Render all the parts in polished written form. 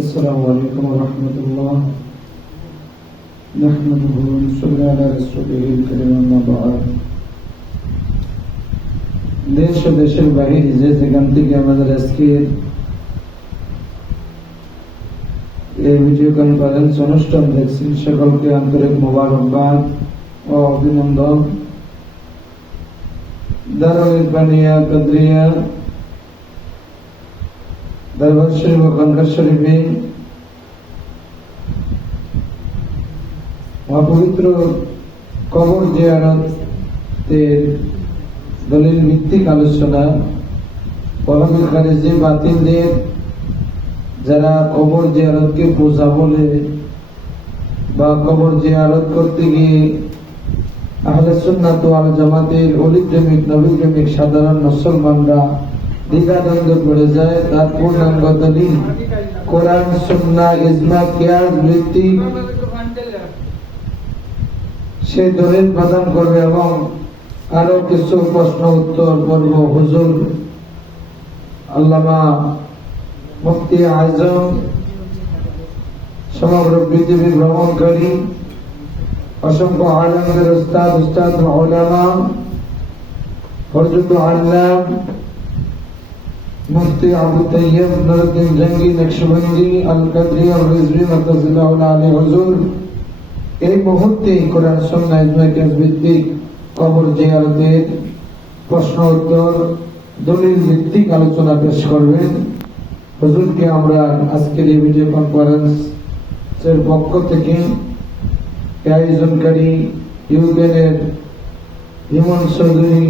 السلام عليكم ورحمة الله نحمده ونصلي على رسوله الكريم أما بعد দেশ ও দেশের বাহিরে যে যেখান থেকে আমাদের আজকের এই ভিডিও কনফারেন্স অনুষ্ঠান দেখছেন সকলকে আন্তরিক মোবারকবাদ ও অভিনন্দন। দারুল ইরফানিয়া কাদরিয়া দরবার শরীফ ও খানকাহ শরীফে পবিত্র কবর জিয়ারতের দলিল ভিত্তিক আলোচনা পরবর্তীকালে যে বাতিলদের যারা কবর জিয়ারতকে পূজা বলে বা কবর জিয়ারত করতে গিয়ে আহলে সুন্নাত ওয়াল জামাতের ওলি প্রেমিক নবী প্রেমিক সাধারণ মুসলমানরা দ্বিধাদ্বন্দ্ব পড়ে যায়, তার পূর্ণাঙ্গ দলিল কোরআন সুন্নাহ ইজমা কিয়াস ভিত্তিক সে দলিল প্রদান করবে এবং আরো কিছু প্রশ্ন উত্তর করব। হুজুর আল্লামা মুফতি আজম সমগ্র পৃথিবী ভ্রমণকারী অসংখ্য আলেমদের উস্তাদ উলামা হযরত আল্লাহ মুফতি আবু তাইয়্যিব নুরউদ্দিন জঙ্গি নকশবন্দি আল কাদরি আর রিজভী মাতাজিল্লাহু আলাইহি হুজুর এই মুহূর্তে কোরআন সুন্নাহ ইজমা কিয়াস ভিত্তিক কবর জিয়ারতের প্রশ্ন উত্তর দলিল ভিত্তিক আলোচনা পেশ করবেন। হুজুরকে আমরা আজকের এই ভিডিও কনফারেন্সের পক্ষ থেকে আয়োজনকারী ইউকেনের ইমন চৌধুরী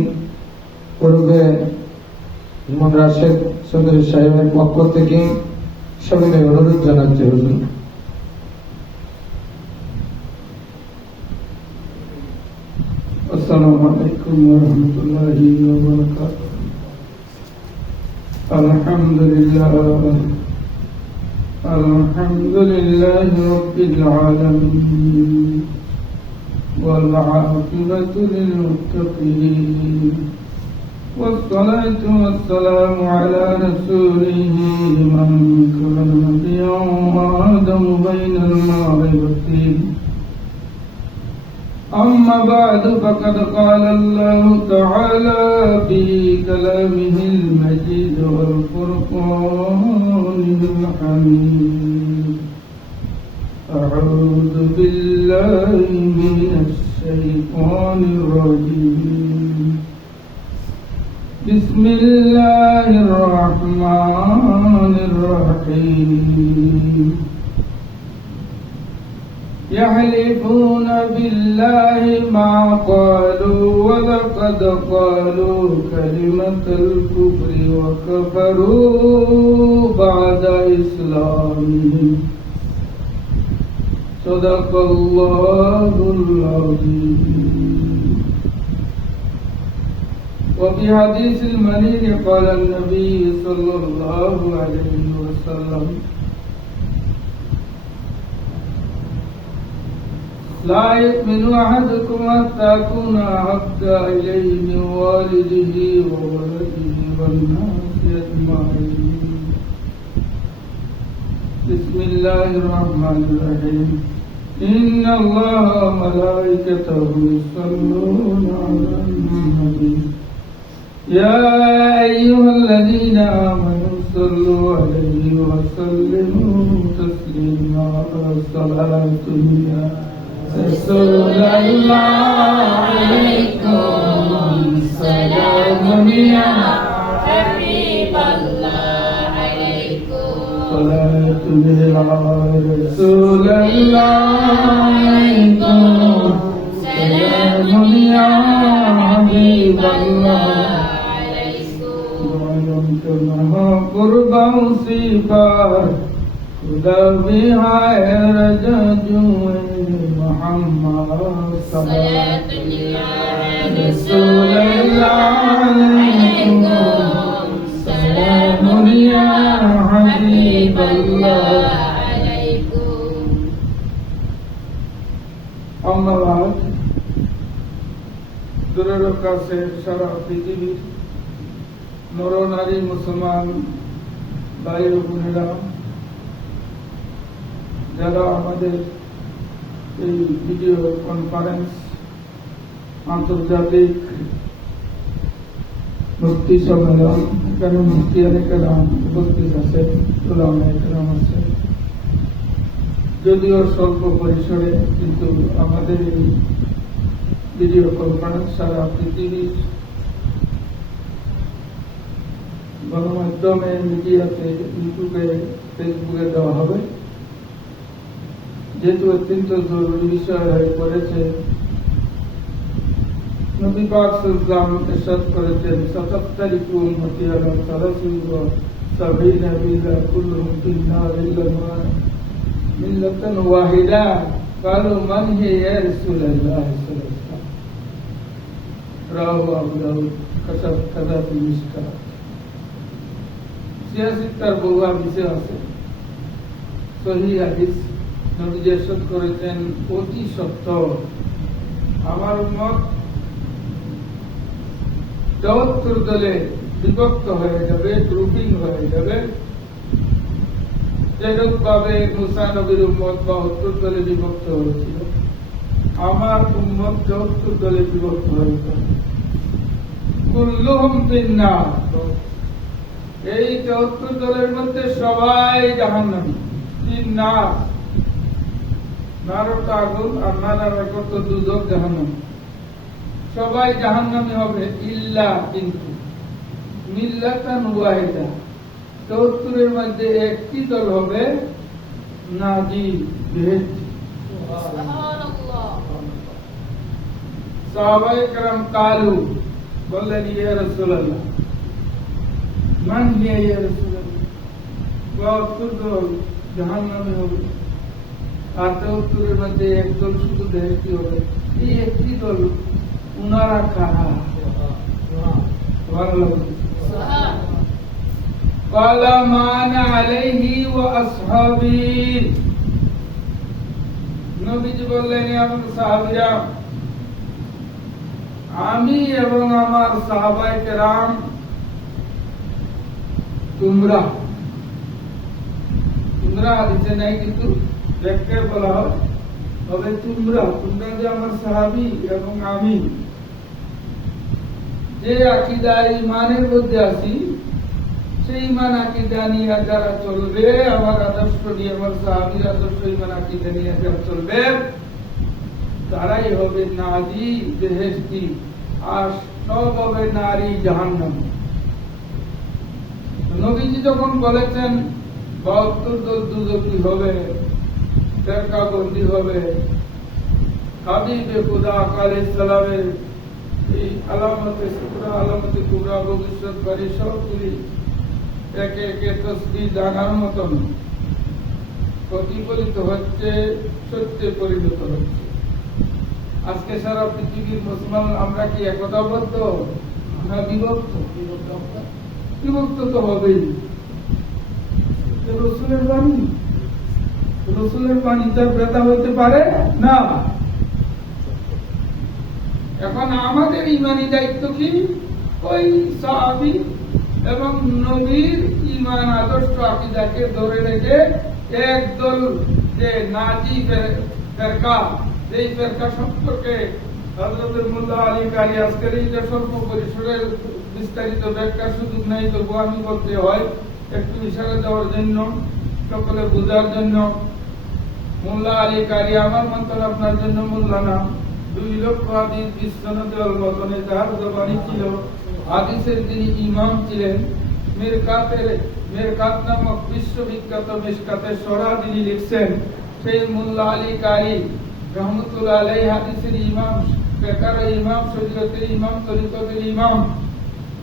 ওরফে ইমন রাশেদ চৌধুরী সাহেবের পক্ষ থেকে সবাই অনুরোধ জানাচ্ছি। হুজুর السلام عليكم ورحمة الله وبركاته. الحمد لله رب العالمين والعاقبة للمتقين والصلاة والسلام على رسوله من كان نبيا وآدم بين الماء والطين. أما بعد فقد قال الله تعالى في كلامه المجيد والفرقان الحميد: أعوذ بالله من الشيطان الرجيم. بسم الله الرحمن الرحيم. يحلفون بالله ما قالوا ولقد قالوا كلمة الكفر وكفروا بعد إسلامهم. صدق الله العظيم. وفي حديث المنير قال النبي صلى الله عليه وسلم: لا يؤمن أحدكم حتى أكون أحب إليه من والده وولده والناس أجمعين. بسم الله الرحمن الرحيم. إن الله وملائكته يصلون على النبي يا أيها الذين آمنوا صلوا عليه وسلموا تسليما. صلاة رسول الله عليكم سلام يا حبيب الله عليكم صلاة رسول الله عليكم سلام يا حبيب الله عليكم قربا صفات خدا بهاي رجاجوه محمد صلاة رسول الله عليكم سلام يا حبيب الله عليكم. أما بعد দূরের কাছে সারা পৃথিবীর নর নারী মুসলমান ভাই ও বোনেরা, যারা আমাদের এই ভিডিও কনফারেন্স আন্তর্জাতিক মুফতি সম্মেলন, এখানে মুফতি কেরাম উপস্থিত আছে, উলামা কেরাম আছে, যদিও স্বল্প পরিসরে, কিন্তু আমাদের এই ভিডিও কনফারেন্স সারা পৃথিবীর গণমাধ্যমে, মিডিয়াতে, ইউটিউবে, ফেসবুকে দেওয়া হবে। যেহেতু অত্যন্ত জরুরি বিষয় হয়ে পড়েছে, নবী পাক সাল্লাল্লাহু আলাইহি ওয়াসাল্লাম ইরশাদ করেছেন, সাতাত্তারিকু উম্মতি আলা সালাসিন ওয়া সাবিনা বিলা কুল্লুহুম ফিন-নার ইল্লা মিল্লাতান ওয়াহিদা। ক্বালু মান হিয়া ইয়া রাসূলুল্লাহ সাল্লাল্লাহু আলাইহি ওয়াসাল্লাম। রাওয়াহু আবু দাউদ কাযা ফি মিশকাত। 86টার বহু হাদিসে আছে, সহিহ হাদিস। নবীজি ইরশাদ করেছেন, অতি সত্য, আমার উম্মত 74 দলে বিভক্ত হয়ে যাবে, গ্রুপিং হয়ে যাবে। যেরূপ ভাবে মুসা নবীর উম্মত 72 দলে বিভক্ত হয়েছিল, আমার উম্মত 74 দলে বিভক্ত হয়ে যাবে। কুল্লুহুম ফিন-নার, এই 74 দলের মধ্যে সবাই জাহান্নামী। ফিন-নার, নারক আগুন, আর নানার একত্র দুজক, জাহান্নামী। সবাই জাহান্নামী হবে, ইল্লা, কিন্তু মিল্লাতান ওয়াহিদা, 74 মধ্যে একটি দল হবে নাজি, বেহেশতি। সুবহানাল্লাহ। সাহাবায়ে কেরাম কালু, বললেন, ইয়া রাসূলুল্লাহ, মান হিয়া ইয়া রাসূলুল্লাহ? 72 দল জাহান্নামী হবে, আর 74 মধ্যে এক দল শুধু বেহেশতি হবে। এই একটি দল উনারা কারা? ক্বালা মা আনা আলাইহি ওয়া আসহাবী। নবীজি বললেন, আমার সাহাবীরা, আমি এবং আমার সাহাবায়ে কেরাম, তোমরা হাদিসে নাই, কিন্তু ব্যাখ্যায় বলা হয়, তবে তোমরা যে আমার সাহাবী এবং আমি যে আকীদা ঈমানের মধ্যে আছি, সেই ঈমান আকীদা নিয়ে যারা চলবে, আমার আদর্শ নিয়ে, আমার সাহাবীর আদর্শ ঈমান আকীদা নিয়ে যারা চলবে, তারাই হবে নাজি, বেহেশতি, আর সব হবে নারী, জাহান্নামী। নবীজি যখন বলেছেন 72 দল দুজকি হবে, ফেরকা বন্দী হবে, হাবিবে খুদা আলাইহিস সালামের এই আলামতে সুবরা, আলামতে কুবরা, ভবিষ্যৎবাণী সবগুলি একে একে তসবিহ জানার মতন প্রতিফলিত হচ্ছে, সত্যে পরিণত হচ্ছে। আজকে সারা পৃথিবীর মুসলমান আমরা কি একতাবদ্ধ না বিভক্ত? বিভক্ত তো হবেই। রসুলের বাণী তার ব্যথা হতে পারে না। এখন আমাদের ইমানি দায়িত্ব কি? ওই সাহাবী এবং নবীর ঈমান, আদর্শ, আকীদাকে ধরে রেখে একদল যে নাজি ফেরকা, এই ফেরকা সম্পর্কে হযরত মোল্লা আলী কারি আজকের এই যে স্বল্প পরিসরের বিস্তারিত ব্যাখ্যার সুযোগ নেই, তবু আমি বলতে হয় একটু ইশারা দেওয়ার জন্য, সকলে বোঝার জন্য। মোল্লা আলী কারি আমার মন্তন আপনার জন্য মোল্লা না, 2 লক্ষ হাদিস বিশ্বনদী অলবতনে যার জবানি ছিল, হাদিসের যিনি ইমাম ছিলেন, মেরকাত নামক বিশ্ববিখ্যাত মিশকাতের সরা যিনি লিখছেন, সেই মোল্লা আলী কারি রহমতুল্লাহ আলাইহি হাদিসের ইমাম, ফিকহের ইমাম, শরীয়তের ইমাম, তরিকতের ইমাম,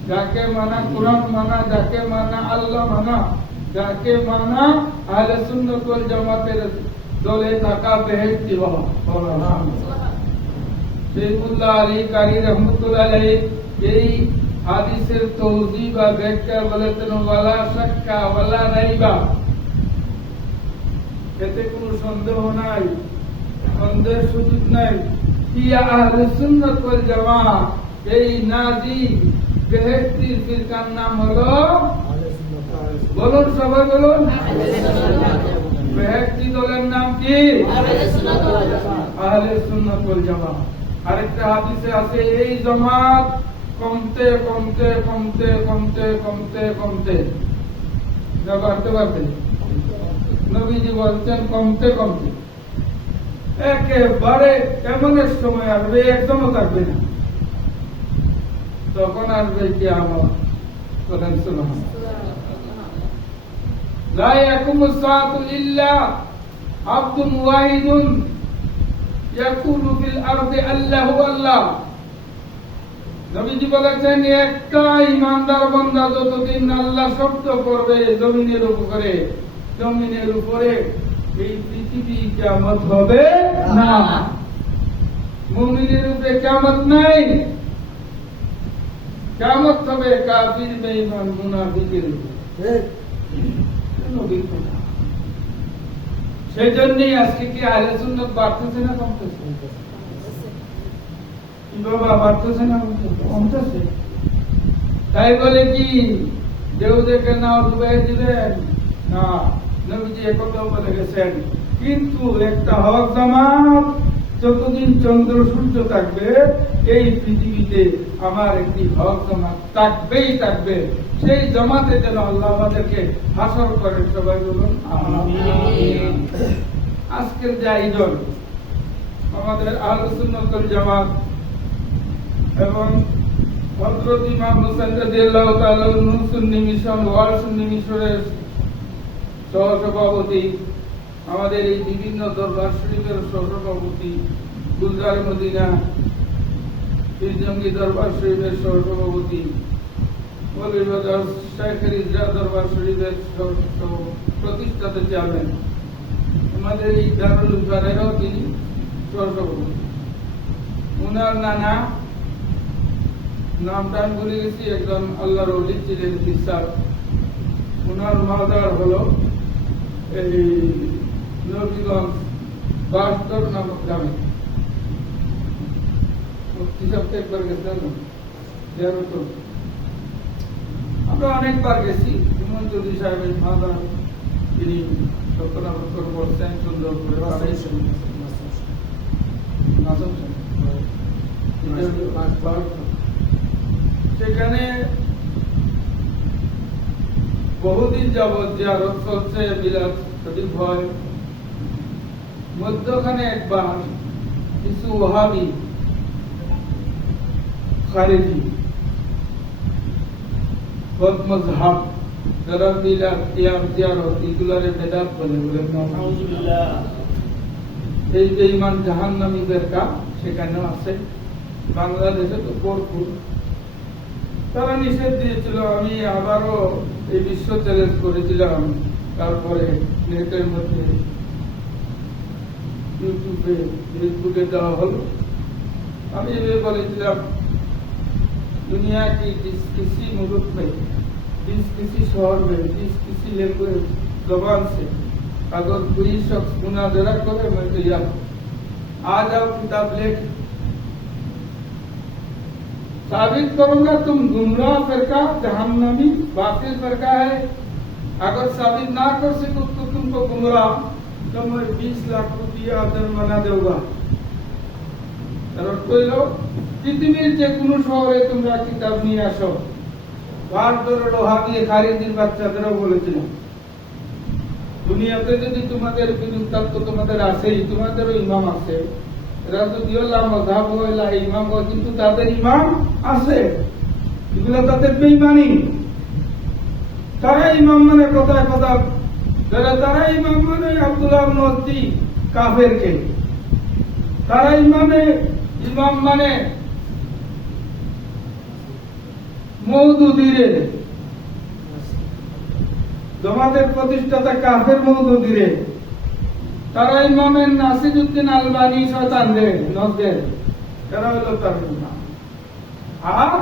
যাকে মানা কুরআন মানা, যাকে মানা আল্লাহ মানা, যাকে মানা আহলে সুন্নাত ওয়াল জামাতের দলে থাকা বেহেশতি হওয়া। সেই মোল্লা আলী কারি রহমতুল্লাহ আলাইহি এই হাদিসের তৌজি বা ব্যাখ্যা বলেছেন, ওয়ালা শাক্কা ওয়ালা রাইবা, এতে কোনো সন্দেহ নাই, সন্দেহের সুযোগ নাই। ইয়া আহলে সুন্নাত ওয়াল জামাত, এই নাজি বেহেশতির ফিরকার নাম হলো, বলুন সবাই বলুন, একটি দলের নাম কি? আহলে সুন্নাত ওয়াল জামাত। আরেকটা হাদিসে আছে এই জামাত কমতে কমতে কমতে কমতে কমতে কমতে বাড়তে বাড়তে নবীজি বলছেন কমতে কমতে একেবারে এমন এক সময় আসবে একদমও থাকবে না, তখন আসবে কিয়ামত। বলেন সুবহানাল্লাহ। লা ইয়াকুমুস সাআতু ইল্লা আবদুন ওয়াহিদুন ইয়াকুলু ফিল আরদি আল্লাহু আল্লাহ। নবীজি বলেছেন একটা ইমানদার বান্দা যতদিন আল্লাহ শব্দ করবে জমিনের উপরে এই পৃথিবী কিয়ামত হবে না। মুমিনের উপরে কিয়ামত নাই, কিয়ামত হবে কাফির বেঈমান মুনাফিকের উপরে। সেই জন্যই আজকে কি আহলে সুন্নাত বাড়তেছে না কমতেছে? বাবা বাড়তেছে না কমতেছে? তাই বলে কি দেউ দেখে নাও ডুবাই দিবেন না, নবীজি একথা বলে গেছেন। কিন্তু একটা হক জামাত যতদিন চন্দ্র সূর্য থাকবে এই পৃথিবীতে আমার একটি হক জামাত থাকবেই থাকবে। সেই জামাতে যেন আল্লাহ আমাদেরকে হাসর করেন। সবাই বলুন আমিন। আজকের যে আয়োজন আমাদের আহলে সুন্নাত ওয়াল জামাত এবং হযরত ইমাম হোসেন রাদিয়াল্লাহু তাআলা সুন্নি মিশন ওয়ার্ল্ড সুন্নি মিশনের সহসভাপতি, আমাদের এই বিভিন্ন দরবার শরীফের সহসভাপতি, গুলজার মদিনা পীরজঙ্গি দরবার শরীফের সহসভাপতি, মৌলভীবাজার শেখের ইজরা দরবার শরীফের প্রতিষ্ঠাতা চেয়ারম্যান, আমাদের এই দারুল উদ্ধারেরও তিনি সহসভাপতি। উনার নানা নামটা আমি ভুলে গেছি, একজন আল্লাহর ওলি ছিলেন বিশ্বাস। উনার মাদার হলো এই নবীগঞ্জ বাস্তর নামক গ্রামে। মুফতি সাহেব তো একবার গেছিলেন, আমরা অনেকবার গেছি। হিমন্ত চৌধুরী সাহেবের মাদার তিনি রক্ষণাবেক্ষণ করছেন সুন্দর করে। সেখানে বহুদিন যাবৎ জিয়ারত চলছে, বিলাস শরীফ হয়। মধ্যখানে একবার কিছু ওহাবি খারেজি বদমজহাব যারা বিলাস জিয়ারত এগুলারে বেদাত বলে এই বেঈমান জাহান্নামীদের কাজ সেখানেও আছে। বাংলাদেশে তো ভরপুর। তারা নিষেধ দিয়েছিল। আমি আবারও এই বিশ্ব চ্যালেঞ্জ করেছিলাম। তারপরে নেটের মধ্যে ইউটিউবে ফেসবুকে দেওয়া হলো। আমি এভাবে বলেছিলাম दुनिया की जिस किसी मुल्क में, जिस किसी शहर में, जिस किसी लैंग्वेज जबान से अगर कोई शख्स मुनाजरा करे मैं तैयार हूं। आ जाओ किताब लेके साबित करूंगा तुम गुमराह फिरका जहन्नमी बातिल फिरका है। अगर साबित ना कर सको तो तुमको गुमराह तो मैं 20 लाख रुपया जुर्माना दूंगा। পৃথিবীর যে কোনো শহরে তোমরা কিতাব নিয়ে আসো। বার ধরে লোহা দিয়ে খারিজির বাচ্চাদেরও বলেছিলাম দুনিয়াতে যদি তোমাদের বিরুদ্ধাত্ম তোমাদের আছেই, তোমাদেরও ইমাম আছে। এরা যদিও লামাযাব হয় লা ইমাম হয়, কিন্তু তাদের ইমাম আছে। এগুলো তাদের বেঈমানি। তারা ইমাম মানে কথায় কথা, তারা ইমাম মানে আব্দুল্লাহ নদী কাফেরকে, তারা ইমাম মানে মওদুদিরে, জামাতের প্রতিষ্ঠাতা কাফের মওদুদিরে। তারা ইমামের নাসিরউদ্দিন আলবানী শয়তানদের নজদের, তারা হলো তার ইমাম। আর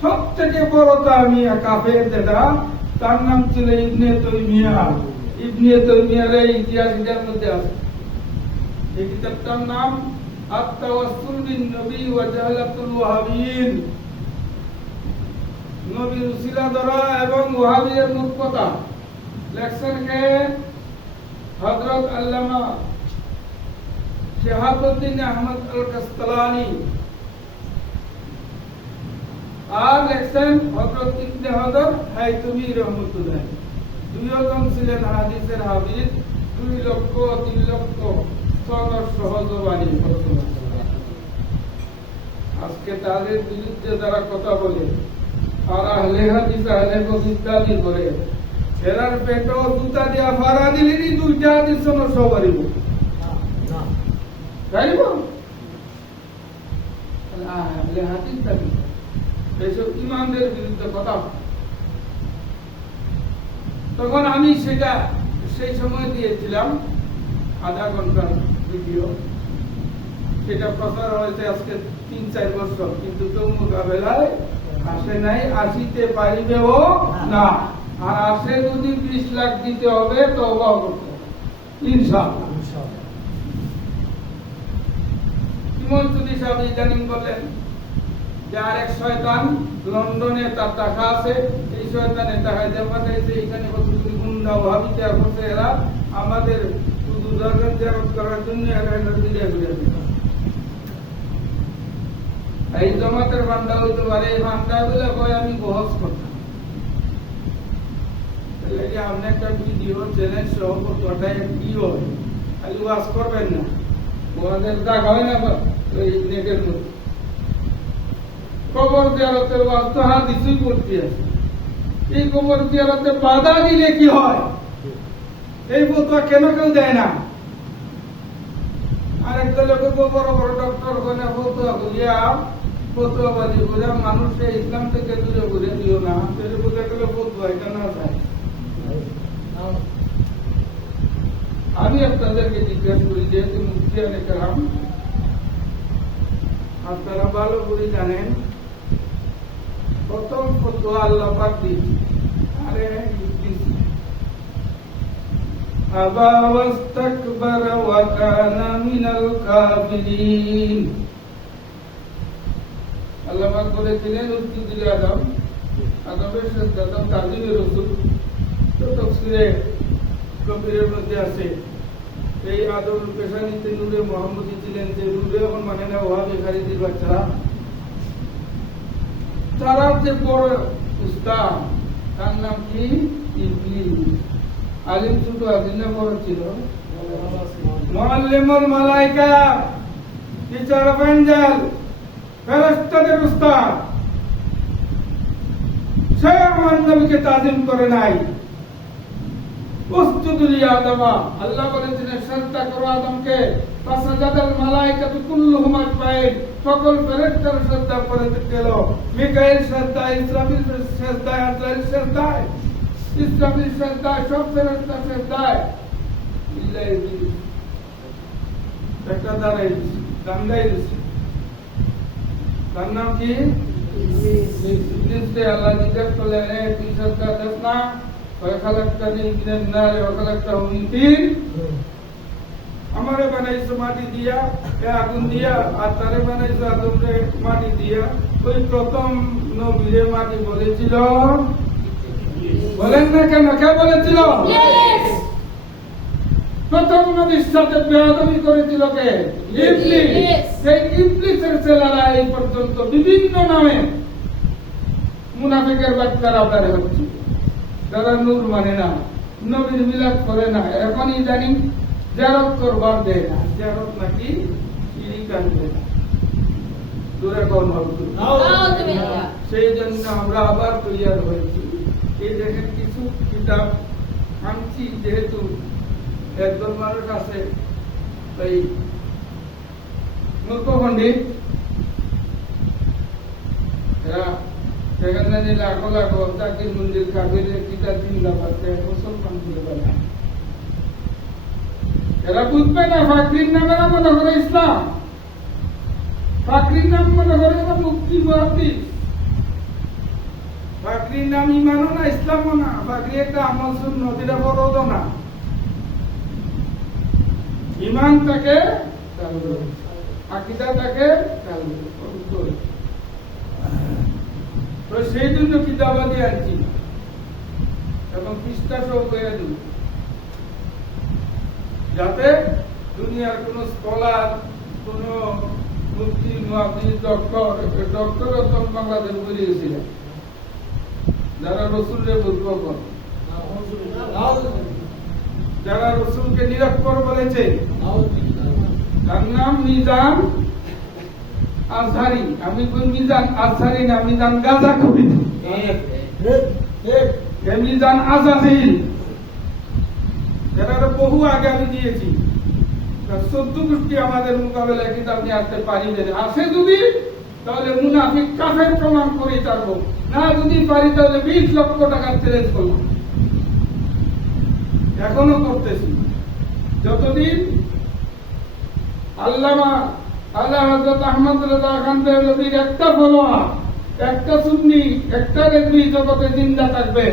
সব থেকে বড় তামিয়া কাফের যেটা, তার নাম ছিল ইবনে তাইমিয়া। ইবনে তাইমিয়ার ইতিহাসের মধ্যে আছে। এই কিতাবটার নাম আত-তাওয়াসসুল বিন নবী ওয়া জাহলাতুল ওয়াহাবিয়িন। নবীর উসিলা ধরা এবং ওয়াহাবিদের মুখ কথা। লেখছেন কে? হযরত আল্লামা শাহাবুদ্দিন আহমদ আল কাসতালানি, আর লেখছেন হযরত ইবনে হাজার হাইতুমি রহমাতুল্লাহ। দুইজন ছিলেন হাদিসের হাফিজ, 2 লক্ষ 3 লক্ষ সনদ সহজবাণী। আজকে তাদের বিরুদ্ধে যারা কথা বলে আর আহলে হাদিস আহলে ইত্যাদি করে, এরার পেটো জুতা দিয়া ফাড়া দিলেনি 2টা হাদিস সনদ সবারিব তাইব আহলে হাদিস দাবি এইসব ইমামদের বিরুদ্ধে কথা। তখন আমি সেটা সেই সময় দিয়েছিলাম আধা ঘন্টার ভিডিও, সেটা প্রচার হয়েছে আজকে 3-4 বছর, কিন্তু তো মোকাবেলায় আসে নাই, আসিতে পারিবেও না। আর আসে যদি 20 লাখ দিতে হবে তওবা করতে হবে ইনশাআল্লাহ। ইমামতুল্লাহ সাহেব ইদানিং বলেন যে আরেক শয়তান লন্ডনে তার টাকা আছে, এই শয়তানের টাকা জমা দিয়েছে, এখানে কতগুলি গুন্ডা ওয়াহাবিতে করছে, এরা আমাদের শুধু দরগাহ জিয়ারত করার জন্য এরা দিলে ঘুরে এই জমাতের বান্দা হইতে পারে। এই বান্দাগুলো কয় আমি বহস করতাম, আপনি একটা ভিডিও চ্যানেল সহ কতটাই কি হয়, খালি ওয়াজ করবেন না, ওদের দাগ হয় না ওই নেটের মধ্যে। কবর জিয়ারতের ওয়াজ তো হাদিসই করতে আছে, এই কবর জিয়ারতে বাধা দিলে কি হয়, এই ফতোয়া কেন কেউ দেয় না? আরেকটা লোক বড় বড় ডক্টর কোনে ফতোয়া করিয়া ফতোয়াবাদী করে মানুষকে ইসলাম থেকে দূরে ঘুরে দিও না, তাহলে বোঝা গেল ফতোয়া এটা না যায়। আমি আপনাদেরকে জিজ্ঞেস করি, যেহেতু মুফতিয়ানে কেরাম আপনারা ভালো করে জানেন, প্রথম ফতোয়া আল্লাহ পাক দিয়েছে, আরে আবা ওয়াস্তাকবারা ওয়া কানা মিনাল কাফিরিন। আল্লাহ পাক বলেছিলেন উসজুদু আদম, আদমের সাজদা তাজিমের রাসূল। তো তাফসীরে কবিরের মধ্যে আছে এই আদম পেশানিতে নূরে মুহাম্মদী ছিলেন, যে নূরে এখন মানে না ওয়াহাবি খারিজির বাচ্চারা, তারা যে বড় উস্তাদ তার নাম কি ইবলিস। আলিম ছোট আদিন না বড় ছিল, মুআল্লিমুল মালায়েকা, টিচার অফ এঞ্জেল, ফেরেশতাদের উস্তাদ। সে আমার নবীকে তাজিম করে নাই। উসজুদু লিআদমা, আল্লাহ বলেছিলেন সাজদা করো আদমকে, ফাসাজাদাল মালায়েকাতু কুল্লুহুম আজমাইন, সকল ফেরেশতারা সাজদা করে দিল। মিকাইল সাজদা, ইসরাফিল সাজদা, আজরাইল সাজদা, ইসরাফিল সাজদা, সব ফেরেশতা সাজদা, ইল্লা ইবলিস একটা দাঁড়াই দাঁড়াই দিছে, তার নাম কি ইবলিস। আল্লাহ জিজ্ঞেস করলেন, তুই সাজদা দিস না, খালাক্তানি মিনান নার ওয়া খালাক্তাহু মিন তিন, আমারে বানাইছো মাটি দিয়া, আগুন দিয়া, আর তারে বানাইছো আদমরে মাটি দিয়া। ওই প্রথম নবীরে মাটি বলেছিল, বলেন না কেন, কে বলেছিল? প্রথম নবীর সাথে বেয়াদবি করেছিল কে? ইবলিস। সেই ইবলিসের ছেলেরা এই পর্যন্ত বিভিন্ন নামে মুনাফিকের বাচ্চারা আপনারে হচ্ছে, যারা নূর মানে না, নবীর মিলাদ করে না, এখন ইদানিং জিয়ারত করবার দেয় না, জিয়ারত নাকি শিরিক আনবে না, দূরে কোন হবে। সেই জন্য আমরা আবার তৈয়ার হয়েছি। এই দেখেন কিছু কিতাব আনছি, যেহেতু একজন মানুষ আছে ওই মূর্খ পণ্ডিত, এরা সেখানে লাখো লাখো জাকির মন্দির কাবিরের কিতাব কিনলা পাচ্ছে, মুসলমান খুলে পারে, এরা বুঝবে না ফাকরির নামে মনে করে ইসলাম, ফাকরির নাম মনে করে না মুক্তি মুহাদ্দিস, ফাকরির নাম ইমানও না ইসলামও না, ফাকরি একটা আমল সুন্নাত, এটা ফরজ না। ইমান তাকে আকীদা তাকে তো সেই জন্য কিতাবাদি আনছি এবং পৃষ্ঠা সহ করে দেব। যাতে দুনিয়ার কোন স্কলার, কোন মুফতি, মুহাদ্দিস, ডক্টর বাংলাদেশ বেরিয়ে গেছিলেন যারা রসুলের বুঝবো করে, যারা রসুলকে নিরক্ষর বলেছে। তার নাম মিজান আজহারি। আমি মিজান আজহারি না, মিজান গাজা কবি, মিজান আজাজিল। এরা বহু আগে আমি দিয়েছি। 14 গোষ্ঠী আমাদের মোকাবেলায় কিন্তু আপনি আসতে পারিবেন। আসে যদি তাহলে মুনাফিক কাফের প্রমাণ করে ছাড়বো, না যদি পারি তাহলে 20 লক্ষ টাকা চ্যালেঞ্জ করলাম। এখনো করতেছি। যতদিন আল্লামা আল্লাহ হযরত আহমদ রাজা খান দেওবন্দির একটা ফলোয়ার, একটা সুন্নি, একটা রেজভি জগতে জিন্দা থাকবে,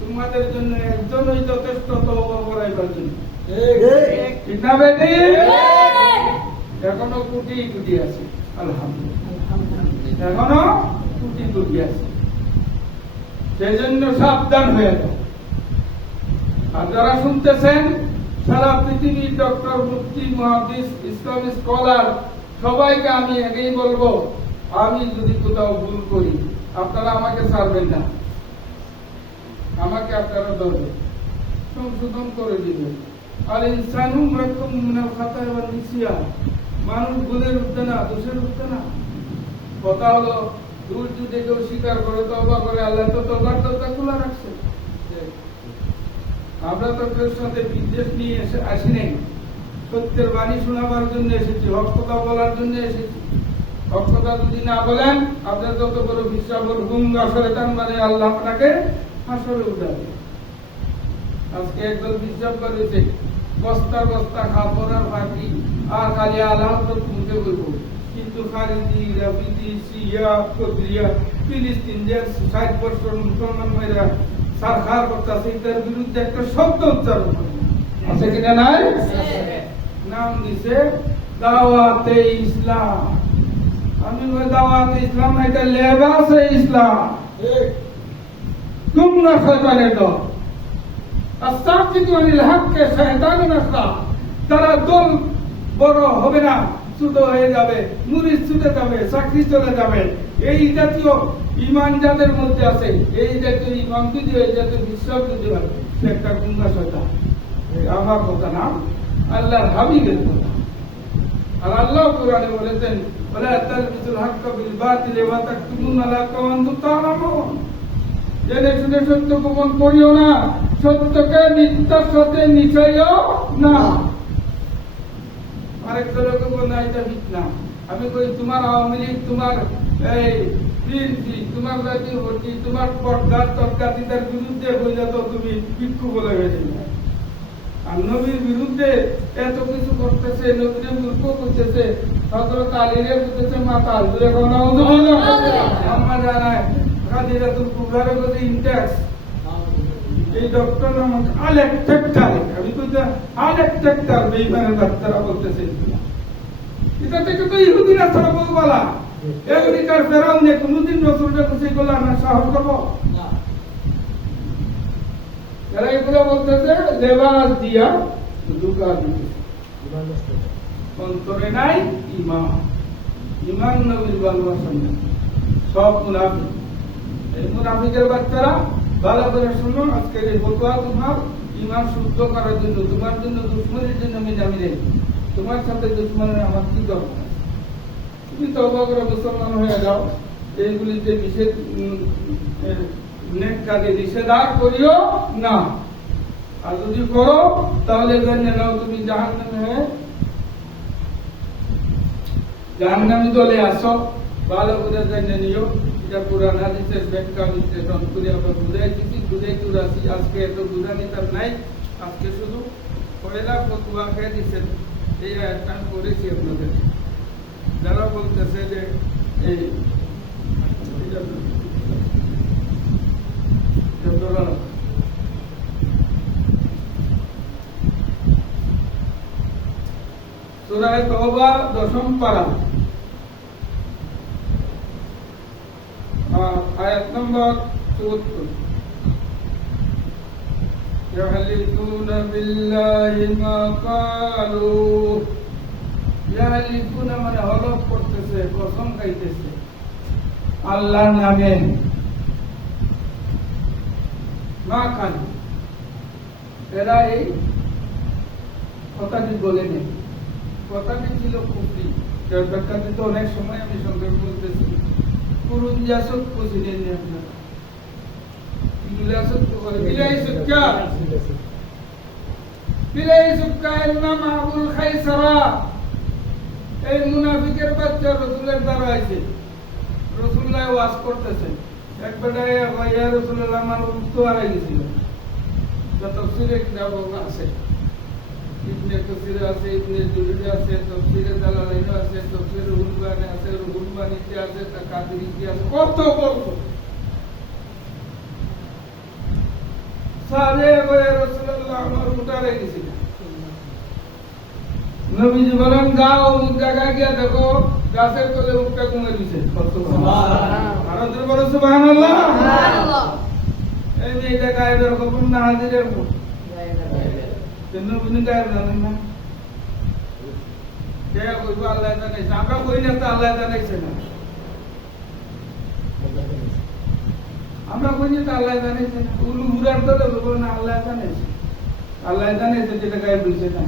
তোমাদের জন্য একজনই যথেষ্ট তওবা করাইবার জন্য। ঠিক না বেটি? এখনো কোটি কোটি আছে, আলহামদুলিল্লাহ, এখনো কোটি কোটি আছে। সেই জন্য সাবধান হয়ে যাও। আর যারা শুনতেছেন, সারা পৃথিবীর ডক্টর, মুফতি, মুহাদ্দিস, ইসলামী স্কলার সবাইকে আমি আগেই বলবো, আমি যদি কোথাও ভুল করি আপনারা আমাকে ছাড়বেন না, আমাকে আপনারা ধরবেন, সংশোধন করে দিবেন। আর ইনসানু মুরাক্কাবুম মিনাল খাতা'i ওয়ান নিসিয়ান, মানুষ ভুলের উঠতে না, দোষের উঠতে না। কথা হলো ভুল যদি কেউ স্বীকার করে, তওবা করে, আল্লাহ তো তওবার দরজা খোলা রাখছে। আমরা তো কেউ সাথে বিদ্বেষ নিয়ে আসি নাই, সত্যের বাণী শোনাবার জন্য এসেছি, হক কথা বলার জন্য এসেছি। হক কথা যদি না বলেন, আপনার যত বড় বিশ্বাস গুঙ্গা শয়তান মানে আল্লাহ আপনাকে হাসরে উঠাবে। আজকে একদল বিশ্বাস করেছে বস্তা বস্তা কাপড় আর ফাঁকি আর খালি আল্লাহ মুখে বলবো, কিন্তু খারিজি, রাফিজি, শিয়া, কদরিয়া, ফিলিস্তিন যে 60% মুসলমান মেয়েরা সারখার করতেছে, এটার বিরুদ্ধে একটা শব্দ উচ্চারণ করে আছে কিনা? নাই? নাম দিছে দাওয়াতে ইসলাম। আমি বলি দাওয়াতে ইসলাম না, এটা লেবাসে ইসলাম। তোমরা শয়তানের দল, আস্তাগফিরু আনিল হককে শয়তানুন আসলা। তারা দল বড় হবে না, ছোট হয়ে যাবে, মুরিদ ছুটে যাবে, চাকরি চলে যাবে। এই জাতীয় ইমান যাদের মধ্যে আছে, এই জাতীয় ইমান যদি, এই জাতীয় বিশ্বাস যদি হয়, সে একটা গুঙ্গা শয়তান। আমার কথা না, আল্লাহর হাবিবের কথা। আর আল্লাহ কোরআনে বলেছেন, ওয়ালা তালবিসুল হাক্কা বিল বাতিল ওয়া তাকতুমুল হাক্কা ওয়া আনতুম তা'লামুন। জেনে শুনে সত্য গোপন করিও না, সত্যকে মিথ্যার সাথে মিশাইও না। আরেক লোকে বলে এটা ফিতনা। আমি কই তোমার আওয়ামী লীগ, তোমার এই বিএনপি, তোমার জাতীয় পার্টি, তোমার পর্দার তর্কাদিতার বিরুদ্ধে হইলে তো তুমি ভিক্ষু বলে গেছিলে। আর নবীর বিরুদ্ধে এত কিছু করতেছে, নবীর মূর্খ করতেছে, হযরত আলীরে করতেছে মাতাল। দুই কোন আমার জানায় কাদিরাতুল কুবরার কাছে ইনটেক্স এই ডক্টর নামক আলেক টেক্টার, আমি কইতে আলেক টেক্টার বেঈমানের বাচ্চারা বলতেছে। এটা থেকে তো ইহুদিরা ছাড়া বলবালা, আমেরিকার ফেরাউন কোনদিন রাসূলকে খুশি করলা না, সাহস করবো না। যারা এগুলো বলতেছে লেবাস দিয়া দুকা দিতেছে, অন্তরে নাই ঈমান। ঈমান নবীর ভালোবাসা নেই, সব মুনাফিক। এই মুনাফিকের বাচ্চারা ভালো করে শুনো, আজকে এই ফতোয়া তোমার ঈমান শুদ্ধ করার জন্য, তোমার জন্য দুশমনের জন্য আমি জানি রে। তোমার সাথে দুশমনের আমার কি দরকার? তুমি তওবা করে মুসলমান হয়ে যাও। এইগুলিতে নিষেধ, নেক কাজে নিষেধাজ্ঞা করিও না। আর যদি করো তাহলে জেনে নাও তুমি জাহান্নামী দলে আসো। ভালো করে জেনে নিও। এটা পুরান হাদিসের ব্যাখ্যা বিশ্লেষণ করে আমরা বুঝাইতে আসি। আজকে এত বুঝানি তার নাই, আজকে শুধু পয়লা ফতোয়া খেয়ে দিচ্ছেন, এই আয়াতটা আমি করেছি আপনাদের। যারা বলতেছে যে এই সূরা তওবা 10ম পারা আয়াত নম্বর 74। يحلفون بالله ما قالوا يحلفون মানে হলফ করতেছে, কসম খাইতেছে আল্লাহর নামে, মা কালু, এরা এই কথাটি বলেনি। কথাটি ছিল কুফরি, যার ব্যাখ্যাতে তো অনেক সময় আমি সঙ্গে বলতেছি। পুরুন জাসদ বুঝিলেন আপনারা, বিলাসত বলে বিলাই সুক্কা, বিলাই সুক্কা এর নাম আবুল খাইসারা। এই মুনাফিকের বাচ্চা রাসূলের দ্বারা আছে, রাসূলুল্লাহ ওয়াজ করতেছে। এক বেটায় ইয়া রাসূলুল্লাহ আমার উত্তর হারাই গেছিল। তো তাফসীরে কিতাব আছে, ইবনে কাসির আছে, ইবনে জুরীর আছে, তাফসীরে জালালাইন আছে, তাফসীরে রুহুল বায়ানে আছে, রুহুল বায়ানিতে আছে, তাকাদিরিতে আছে, কত কত সাহাবে কয় রাসূলুল্লাহ আমার উত্তর হারাই গেছিল। নবীজি বলেন যাও ওই জায়গায় গিয়ে দেখো গাছের তলে উটটা কমে দিছে। সুবহানাল্লাহ, আর জোরে বলো সুবহানাল্লাহ। এই মেয়েটা গায়েবের খবর না হাজিরের খবর, কেন বুঝি গায়েব জানেন না? কে কইব আল্লাহ জানাইছে, আমরা কই না তো আল্লাহ জানাইছে না, আমরা কই না তো আল্লাহ জানাইছে না। উলু হুরার তো বলবো না আল্লাহ জানাইছে, আল্লাহ জানাইছে যেটা গায়েব হইছে না।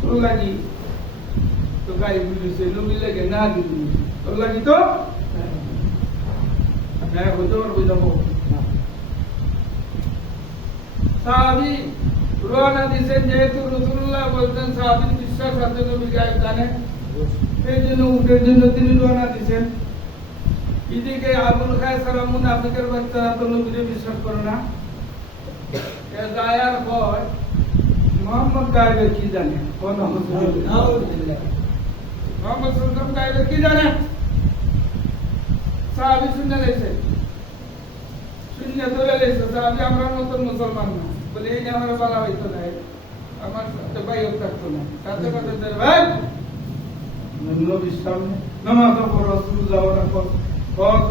তোর লাগি তো গায়েব হইছে, নবী লাগে না দিবি তোর লাগি তো হ্যাঁ হইতে পারবো যাবো। সাহাবী রওনা দিয়েছেন, যেহেতু রাসূলুল্লাহ বলতেন সাহাবীর বিশ্বাস আছে নবী গায়েব জানে, এই জন্য উটের জন্য তিনি রওনা দিয়েছেন। এদিকে আবুল খায়সারা মুনাফিকের বাচ্চারা তো নবীকে বিশ্বাস করে না, এ দায়ার কয় মোহাম্মদ গায়েবের কি জানে, মোহাম্মদ সাল্লাল্লাহু গায়েবের কি জানে। সাহাবী শুনে লেছে, শুনে ধরে লেছে, সাহাবী আমরা নতুন মুসলমান না বলে এই নিয়ে আমার বলা হইতো না, আমার সাথে ভাইও থাকতো না, সাথে সাথে ভাই নবীর সামনে নামাজ পড়ো, রাসূলুল্লাহ কত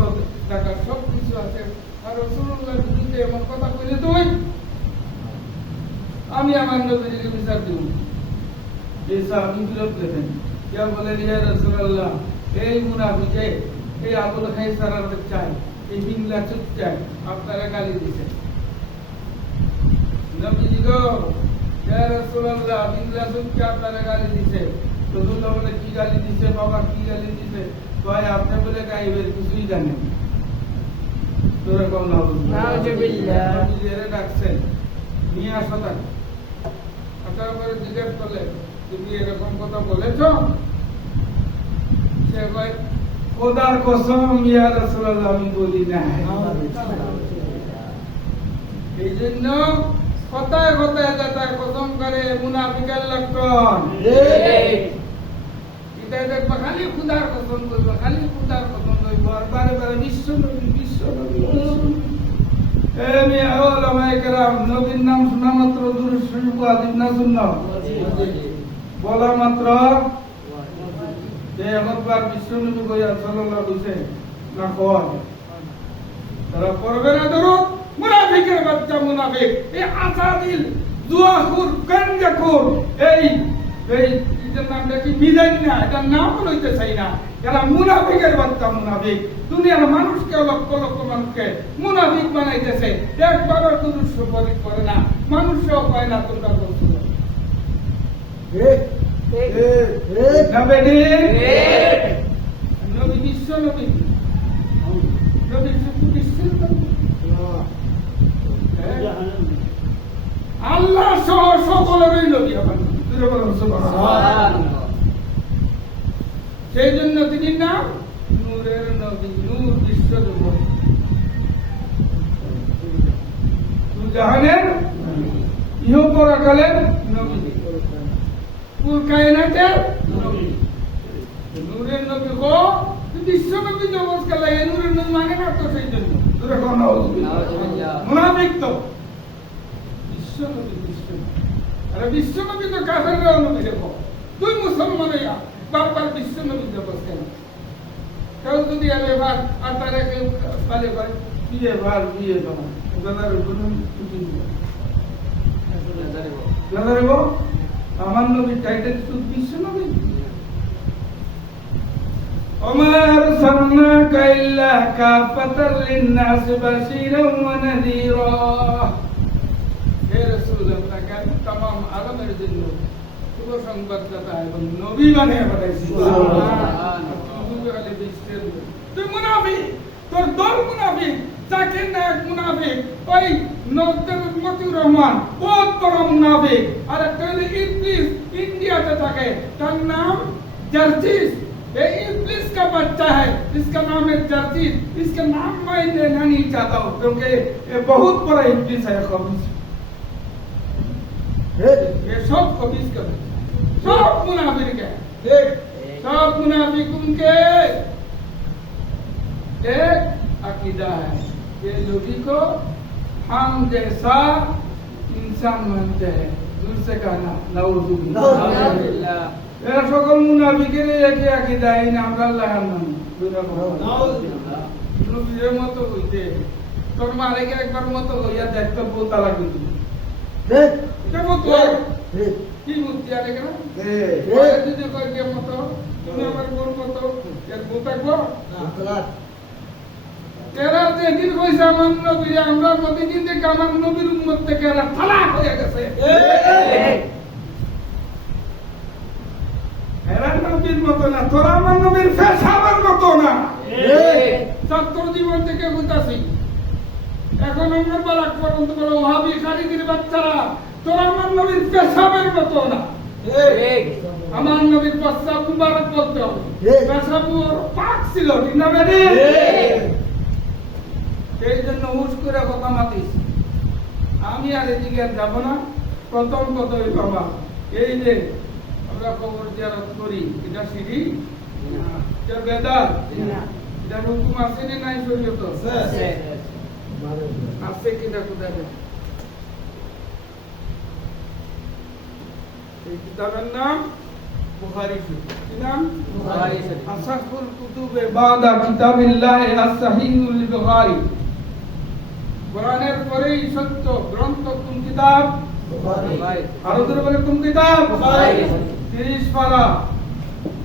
টাকা সব কিছু আছে, আর রাসূলুল্লাহ বিরুদ্ধে এমন কথা কইলে তুই আমি আমার নবীকে বিচার দেব। এই সাহাবী বিরোধ দেবেন, ইয়া বলেন ইয়া রাসূলুল্লাহ এই মুনাফিকে এই আবুল খায়সারার চাই, এই বিংলা চুপ চাই, আপনারা গালি দিছে। নবীজি গো ইয়া রাসূলুল্লাহ বিংলা চুপ কে আপনারা গালি দিছে। রাসূলুল্লাহ বলে কি গালি দিছে বাবা, কি গালি দিছে? কয় আপনি বলে গায়েবের কিছুই জানেন। তোরা কোন নাউজুবিল্লাহ, নবীজি এর ডাকছেন নিয়ে আসো তাকে। আসার পরে জিজ্ঞেস করলে তুমি এরকম কথা বলেছ? সে কয় খোদার কসম ইয়া রাসূলুল্লাহ আমি বলি না। এই জন্য কথায় কথায় যাতে কসম করে মুনাফিকের লক্ষণ। এটা দেখবা খালি খুদার কসম করবা, খালি খুদার কসম করবা, আর বারে বারে বিশ্ব নবী বিশ্ব নবী। নবীর নাম শোনা মাত্র দুরূদ শরীফ ওয়াজিব না সুন্নাত? বলা মাত্র যে একবার বিশ্ব নবী কইয়া সাল্লাল্লাহু আলাইহি ওয়াসাল্লাম না কয় তারা পড়বে না দরুদ। মুনাফিকের বাচ্চা মুনাফিক, এই আসাদিল জুয়াখুর গঞ্জাখুর, এই এই এটার নামটা কি বিদায় না, এটার নাম লইতে চাই না। এরা মুনাফিকের বাচ্চা মুনাফিক, দুনিয়ার মানুষকে লক্ষ লক্ষ মানুষকে মুনাফিক বানাইতেছে, একবারও দুরূদ শরীফ করে না, মানুষও কয় না তোমরা বলছো নবী বিশ্ব নবী, নবী শুধু বিশ্বের নবী, আল্লাহ সহ সকলেরই নবী আমার। সেই জন্য তিনি নাম নূরের নবী, নূর বিশ্ব জাহানের ইহ পরকালের নবী, কুল কায়নাতের নবী, নূরের নবী গো বিশ্ব নবী জগৎ কালে এই নূরের নবী মানে না তো। সেই জন্য মুনাফিক তো বিশ্ব নবী, বিশ্ব আরে বিশ্ব নবী তো কাফেররাও নবী। দেখো তুই মুসলমান হইয়া বারবার বিশ্ব নবী জগৎ কেন? কেউ যদি এবার ভার আর তারা কেউ পালে পারে বিয়ে ভার বিয়ে তোমার ওখানে জানাইব আমার নবী টাইটেল শুধু বিশ্ব নবী وما أرسلناك إلا كافة للناس بشيرا ونذيرا হে রাসূল আপনাকে तमाम আলমের জন্য শুভ সংবাদদাতা এবং নবী বানিয়ে পাঠাইছি তুই মুনাফিক তোর দল মুনাফিক জাকির নায়ক মুনাফিক ওই নজরুল মতিউর রহমান বহুত বড় মুনাফিক আর একটা হলো ইবলিস इंडिया থাকে তার নাম জার্জিস ये इब्लिस का बच्चा है इसका नाम है जर्जीस इसका नाम मैं लेना नहीं चाहता हूँ क्योंकि ये बहुत बड़ा इब्लिस है खबीस ये सब खबीस का सब मुनाफिक है सब मुनाफिक उनके एक अकीदा है ये लोगों को हम जैसा इंसान मानते हैं दूर से कहना नाउजुबिल्लाह এরা সকল মুনাফিকের একই আকীদা এই আমরা আল্লাহর নাম নাউযুবিল্লাহ নবীর মতো হইতে তোর মালিক একবার মতো হইয়া দেখতে বোতা লাগবে ঠিক কেমন তো কি বুদ্ধি আরে কেন যদি কই কেমন মতো তুমি আমার বোন মতো এর বোতা কো না এরা যেদিন কইছে আমার নবী আমরা প্রতিদিন দেখি আমার নবীর উম্মত থেকে এরা তালাক হয়ে গেছে এরা নবীর মতো না তোরা আমার নবীর পেশাবের মতো না ছাত্র জীবন থেকে বুঝাছি এখন আমার বালাক পর্যন্ত বলো ওহাবি খারিজির বাচ্চারা তোরা আমার নবীর পেশাবের মতো না আমার নবীর প্রস্তাব মুবারক বলতে হবে পেশাব ওর পাক ছিল ঠিক না বেরি এই জন্য হুশ করে কথা মাতিস আমি আর এদিকে যাব না প্রথম কথাই বাবা এই যে আমরা কবর জিয়ারত করি এটা সিঁড়ি এটা বেদাত এটা হুকুম আছে না নাই শরীয়ত আছে কিনা কোথায় এই কিতাবের নাম বুখারী শরীফ কি নাম বুখারী শরীফ আসাহুল কুতুবে বাদা কিতাবিল্লাহ as-সাহিহুল বুখারী কোরআনের পরেই সত্য গ্রন্থ কোন কিতাব বুখারী আর ওদের বলে কোন কিতাব বুখারী 30 পারা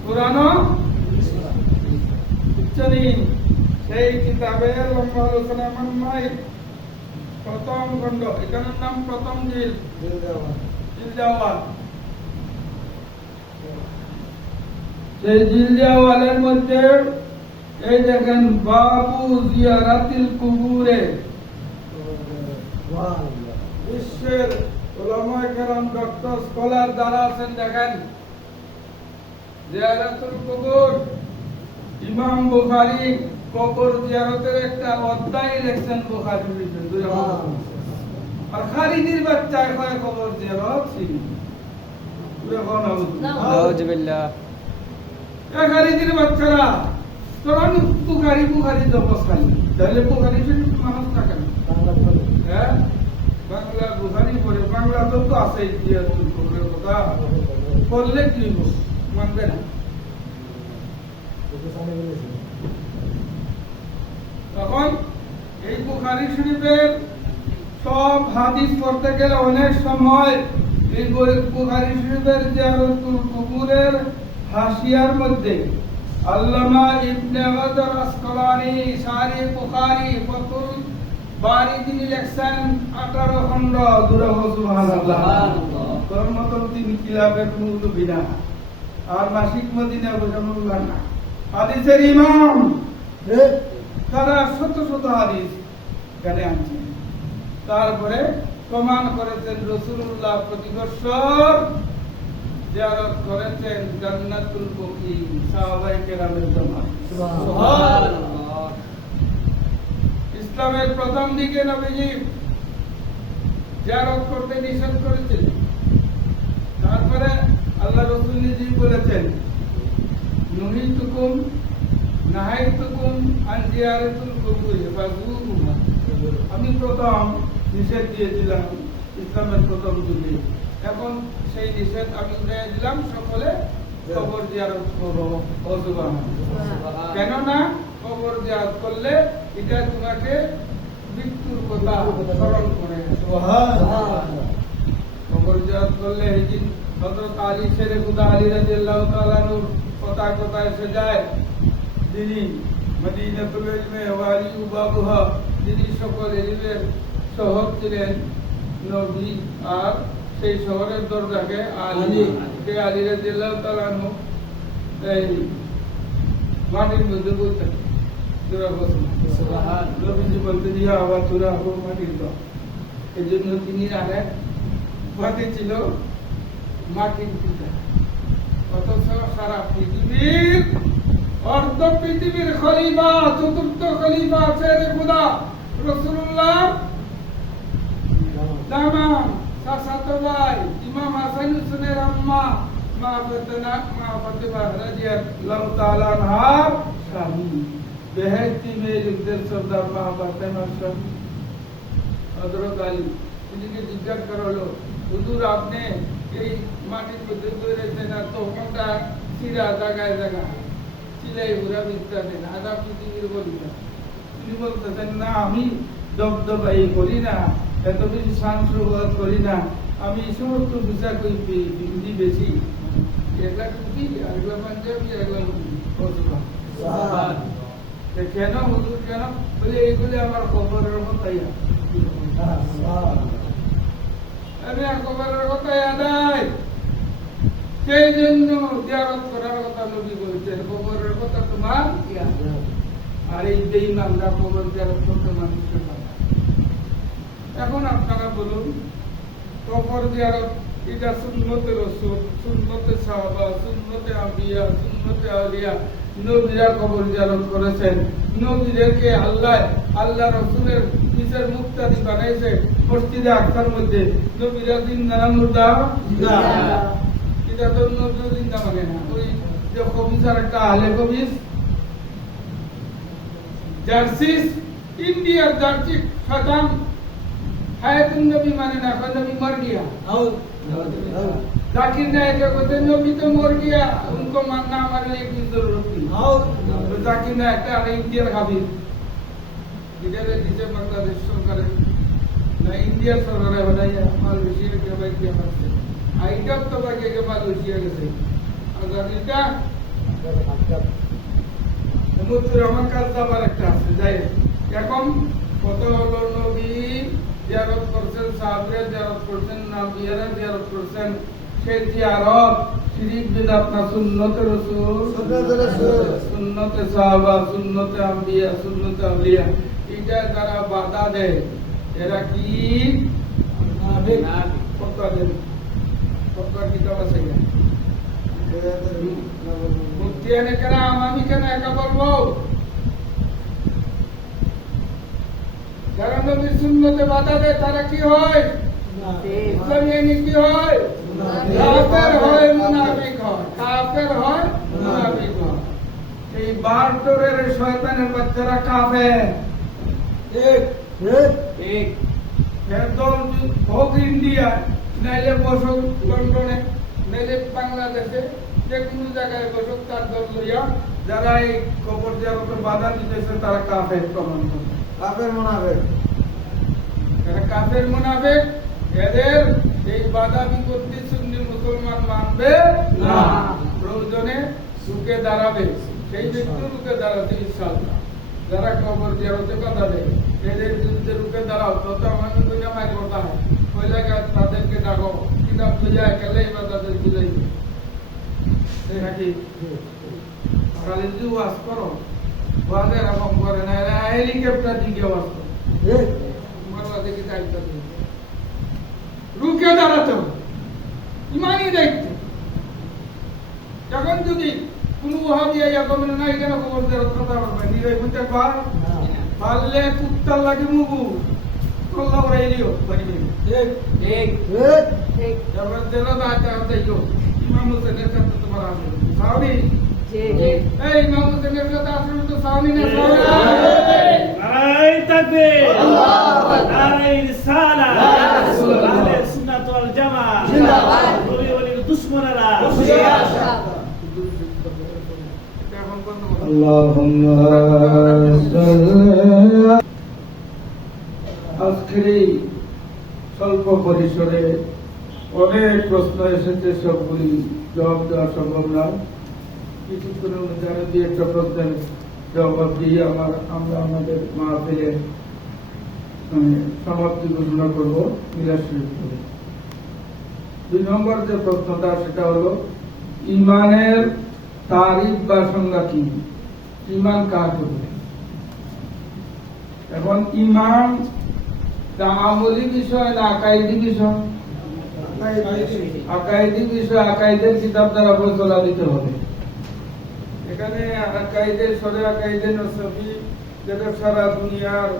কোরআন উচ্চারণ সেই কিতাবের লম্বা আলোচনা মানমাই প্রথম খণ্ড এখানের নাম প্রথম জিলদাওয়াল সেই জিলদাওয়ালের মধ্যে এই দেখেন বাবু জিয়ারাতিল কুবুরে বিশ্বের উলামায়ে কেরাম ডক্টর স্কলার যারা আছেন দেখেন জিয়ারাতুল কুবুর ইমাম বুখারী কবর জিয়ারতের একটা অধ্যায় লিখছেন বুখারী শরীফে আর খারিজির বাচ্চায় কয় কবর জিয়ারত ছিল নাউযুবিল্লাহ এই খারিজির বাচ্চারা তোরা বুখারী দপস খালি তাহলে বুখারী শরীফ মানুষ থাকে না হ্যাঁ বাংলা বুখারী পড়ে বাংলা তো আছে জিয়ারতুল কুবুরের কথা পড়লে কি মানবে না তখন এই বুখারী শরীফের সব হাদিস পড়তে গেলে অনেক সময় এই বুখারী শরীফের জিয়ারতুল কুবুরের হাসিয়ার মধ্যে আল্লামা ইবনে হাজার আসকালানী শারি বুখারী ফাতুল বারী তিনি লিখছেন 18 খণ্ড দূরে সুবহানাল্লাহ তোর মত তিনি কিতাবের মূল বিনা আর মাসিক মদিনা বুঝামুল্লাহ না হাদিসের ইমাম তারা শত শত হাদিস এখানে আনছেন তারপরে প্রমাণ করেছেন রাসূলুল্লাহ প্রতি বছর জিয়ারত করেছেন জান্নাতুল বকী সাহাবায়ে কেরামের জামাত সুবহানাল্লাহ ইসলামের প্রথম দিকে নবীজি জিয়ারত করতে নিষেধ করেছিলেন তারপরে আল্লাহ রাসূল নিজেই বলেছেন নুহিতুকুম নাহাইতুকুম আন জিয়ারাতুল কুবুর ফাযুরুহা আমি প্রথম নিষেধ দিয়েছিলাম ইসলামের প্রথম যুগে এখন সেই নিষেধ আমি উঠিয়ে দিলাম সকলে কবর জিয়ারত করো সুবহানাল্লাহ কেননা কবর জিয়ারত করলে এটা তোমাকে মৃত্যুর কথা স্মরণ করে সুবহানাল্লাহ জিয়ারত করলে এদিন হযরত আলী শেরে খুদা আলী রাদিয়াল্লাহু তাআলা নূর কোথায় কোথায় এসে যায়, যিনি মদিনাতুল ইলমে ওয়ালি বাবুহা, যিনি সকল ইলমের শহর ছিলেন নবী, আর সেই শহরের দরজাকে আলী রাদিয়াল্লাহু তাআলা নূর এই মাটির মধ্যে বলতেন, নবীজি বলতেন ইয়া আবা তুরা হো মাটির দর। এই জন্য তিনি আরেক মাটি ছিল মাটির পিতা। অথচ সারা পৃথিবীর অর্ধ পৃথিবীর খলিফা, চতুর্থ খলিফা শেরে খুদা রাসূলুল্লাহ দামাম চাচাতো ভাই ইমাম হাসান হুসেনের আম্মা মা ফাতেমা রাদিয়াল্লাহু তাআলা আনহার স্বামী, বেহেশতি মেয়েদের সর্দার মা ফাতেমার স্বামী হযরত আলী। তিনিকে জিজ্ঞাসা করা হলো, হুজুর আপনি এই মাটির মধ্যে তৈরেছেন, আর তো কোনটা চিরা জায়গায় জায়গায় চিলাই ঘুরা বিদ্যাছেন, আধা পৃথিবীর বলিটা। তিনি বলতেছেন, না আমি দবদবাই করি না, এত বেশি শান্তিবাদ করি না, আমি সমস্ত বিষয় করি হিন্দি বেশি, এগুলা টুপি আর এগুলা পাঞ্জাবি এগুলা কেন হুজুর কেন বলে এইগুলি আমার খবরের কথাই, আমি খবরের কথাই আদায়, সেই জন্য জিয়ারত করার কথা নবী বলছেন, খবরের কথা তোমার আর এই বেঈমানরা খবর জিয়ারত করতে মানুষকে পারে। এখন আপনারা বলুন, কবর জিয়ারত এটা সুন্নতে রাসূল, সুন্নতে সাহাবা, সুন্নতে আম্বিয়া, সুন্নতে আউলিয়া, নবীরা কবর জিয়ারত করেছেন। নবীদেরকে আল্লাহ রাসূলের নিজের মুক্তাদি বানাইছে মসজিদে আকসার মধ্যে। নবীরা জিন্দা না মুর্দা? এটা তো নবী জিন্দা মানে না, ওই যে কবিসার একটা আহলে কবিস জার্সিস, ইন্ডিয়ার জার্সি খতম হায়াতুন নবী মানে না, নবী মর গিয়া। जाकिर नायक कहते नबी तो मर गया, उनको मानना हमारे लिए कोई जरूरत नहीं। तो जाकिर नायक का इंडिया खाबी इधर नीचे बांग्लादेश सरकार ना इंडिया सरकार बनाया मालয়েশিয়া के भाई के पास से आइटम तो बाकी के मालয়েশিয়া के से अगर इनका মুত্তু রহমান কালসাবার একটা আছে যাই এখন কত হলো নবী জিয়ারত করছেন, সাহাবীরা জিয়ারত করছেন, নবীরা জিয়ারত করছেন, সেই জিয়ারত শিরিক বিদআত না সুন্নতে রাসূল, সুন্নতে সাহাবা, সুন্নতে আম্বিয়া, সুন্নতে আউলিয়া, এটা যারা বাধা দেয় এরা কি মুনাফিক। ফতোয়া দেন, ফতোয়া কিতাব আছে মুফতিয়ানে কেরাম, আমি কেন একা বলবো? যারা নবীর সুন্নতে বাধা দেয় তারা কি হয়? ইসলামিয়ানি কি হয়? কাফের হয়, মুনাফিক হয়, কাফের হয়, মুনাফিক হয়। এই বারদরের শয়তানের বাচ্চারা কাফের। ঠিক ঠিক একদল হোক ইন্ডিয়া, নাইলে বসুক লন্ডনে, নাইলে বাংলাদেশে, যে কোনো জায়গায় বসুক, তার দল লইয়া যারা এই কবর জিয়ারতে বাধা দিতেছে তারা কাফের প্রমাণ করে। কাফের মুনাফিক, এরা কাফের মুনাফিক। এদের এই বাধা বিপত্তি সুন্নি মুসলমান মানবে না, প্রয়োজনে রুখে দাঁড়াবে। সেই ব্যক্তি রুখে দাঁড়াতে ইনশাআল্লাহ। যারা কবর জিয়ারতে বাধা দেয় এদের বিরুদ্ধে রুখে দাঁড়াও, তত আমাদের দুনিয়া মায়ের কথা হয় ওই জায়গায় তাদেরকে ডাকো, কিতাব বুঝায় গেলে এবার তাদের বুঝাইবে নাকি খালি যদি ওয়াজ করো, ওয়াজে এরকম করে না, এরা হেলিকপ্টার দিকে ওয়াজ করে দেখি দায়িত্ব রুখে দাঁড়াতে হবে, ইমানই দায়িত্ব। এখন যদি কোনো ওয়াহাবিয়া ইয়া কমে না, এখানে খবর দেওয়ার কথা বলবে নিরাই বুঝতে পারলে কুত্তার লাগে মুগু তোল্লা করে এলিও পারিবে। ঠিক ঠিক ঠিক তারপর দেলো দাঁড়াতে হতে ইমাম হোসেনের সাথে তোমার আসবে সাউনি। এই ইমাম হোসেনের সাথে আসলে তো সাউনি না, নারায়ে তাকবীর, নারায়ে রিসালাত, আহলে সুন্নাত ওয়াল জামাত জিন্দাবাদ, নবী ওয়ালির দুশমনেরা হুঁশিয়ার। আল্লাহুম্মা আজকের স্বল্প পরিসরে অনেক প্রশ্ন এসেছে, সবগুলি জবাব দেওয়া সম্ভব নয়। কিছুক্ষণের মধ্যে আমি দুই একটা প্রশ্নের জবাব দিয়ে আমরা আমাদের মাহফিলে সমাপ্তি ঘোষণা করবো মিলাদ শরীফ করে। 2 নম্বর যে প্রশ্নটা সেটা হলো ইমানের তারিফ বা সংজ্ঞা কি, ইমান কাকে বলে। এখন ইমান আমলি বিষয় না আকাইদি বিষয়? আকাইদি বিষয়, আকাইদের কিতাব দ্বারা ফয়সালা দিতে হবে। এখানে আকাইদের সরে আকাইদে নসবী, যেটা সারা দুনিয়ার